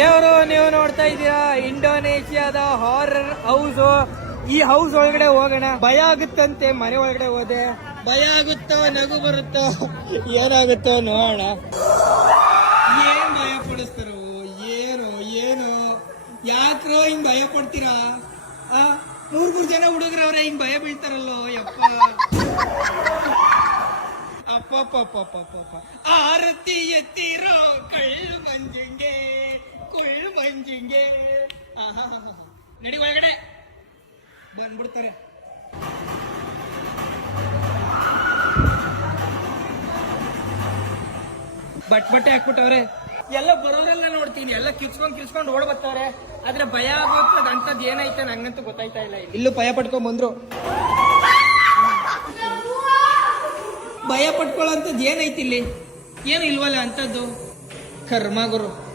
ದೇವರು, ನೀವು ನೋಡ್ತಾ ಇದ್ದೀರಾ? ಇಂಡೋನೇಷಿಯಾದ ಹಾರರ್ ಹೌಸ್ ಈ ಹೌಸ್ ಒಳಗಡೆ ಹೋಗೋಣ. ಭಯ ಆಗುತ್ತಂತೆ ಮನೆ ಒಳಗಡೆ ಹೋದೆ. ಭಯ ಆಗುತ್ತೋ, ನಗು ಬರುತ್ತೋ, ಏನಾಗುತ್ತೋ ನೋಡೋಣ. ಏನ್ ಭಯ ಪಡಿಸ್ತಾರೋ? ಏನು ಏನು? ಯಾಕ್ರೋ ಹಿಂಗ್ ಭಯ ಪಡ್ತೀರಾ? ಆ ಮೂರ್ ಮೂರ್ ಜನ ಹುಡುಗರವ್ರೆ ಹಿಂಗ್ ಭಯ ಬೀಳ್ತಾರಲ್ಲೋ, ಯಪ್ಪ. ಅಪ್ಪ ಆರತಿ ಎತ್ತಿರೋ ಕೈ ಆಹಾಹಾಹಾ. ನಡಿ ಒಳಗಡೆ. ಬಂದ್ಬಿಡ್ತಾರೆ. ಬಟ್ ಬಟ್ಟೆ ಹಾಕ್ಬಿಟ್ಟವ್ರೆ. ಎಲ್ಲ ಬರೋರೆಲ್ಲ ನೋಡ್ತೀನಿ. ಎಲ್ಲ ಕಿರ್ಸ್ಕೊಂಡ್ ಕಿರ್ಸ್ಕೊಂಡ್ ಓಡ್ ಬರ್ತಾವ್ರೆ ಆದ್ರೆ ಭಯ ಆಗೋದ್ ಅಂತದ್ ಏನೈತೆ ನಂಗಂತೂ ಗೊತ್ತಾಯ್ತಾ ಇಲ್ಲ ಇಲ್ಲಿ. ಭಯ ಪಟ್ಕೊಂಡ್ ಬಂದ್ರು. ಭಯ ಪಟ್ಕೊಳ್ಳೋಂಥದ್ದು ಏನೈತಿ ಇಲ್ಲಿ? ಏನು ಇಲ್ವಲ್ಲ ಅಂತದ್ದು ಕರ್ಮ ಗುರು